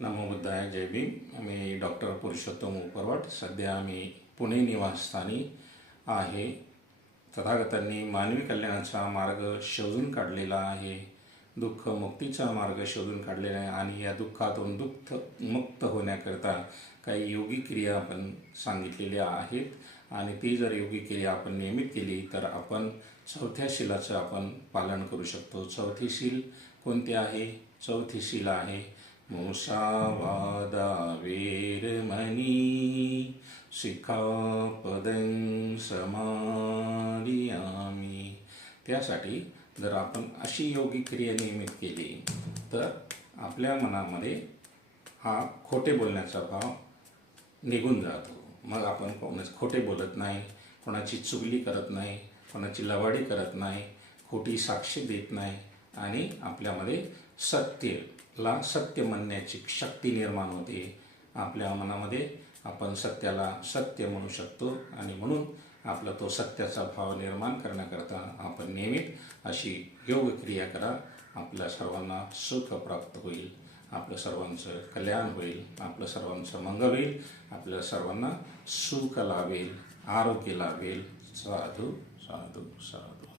नमो बुद्धाय. जय भीम. मी doctor Purushottam Uparwat. सध्या आम्ही पुणे निवासस्थानी आहे. तथागतांनी मानवी कल्याणाचा मार्ग शोधून काढलेला आहे, दुःख मुक्तीचा मार्ग शोधून काढलेला आहे आणि या दुःखातून मुक्त होण्याकरता काही योगी क्रिया आपण सांगितलेल्या आहेत आणि ती जर योगी क्रिया आपण नियमित केली तर आपण चौथ्या शिलाचं आपण पालन करू शकतो. चौथी शील कोणती आहे? चौथी शील आहे मुसावादा वेरमणी शिखापदं समादियामि. त्यासाठी जर आपण अशी योगी क्रिया नियमित केली तर आपल्या मनामध्ये हा खोटे बोलण्याचा भाव निघून जातो. मग आपण कोणाच खोटे बोलत नाही, कोणाची चुगली करत नाही, कोणाची लवाडी करत नाही, खोटी साक्षी देत नाही आणि आपल्यामध्ये सत्यला सत्य म्हणण्याची शक्ती निर्माण होते. आपल्या मनामध्ये आपण सत्याला सत्य म्हणू शकतो आणि म्हणून आपला तो सत्याचा भाव निर्माण करण्याकरता आपण नियमित अशी योग क्रिया करा. आपल्या सर्वांना सुख प्राप्त होईल, आपलं सर्वांचं कल्याण होईल, आपलं सर्वांचं मंगल होईल, आपल्या सर्वांना सुख लाभेल, आरोग्य लाभेल. साधू साधू साधू.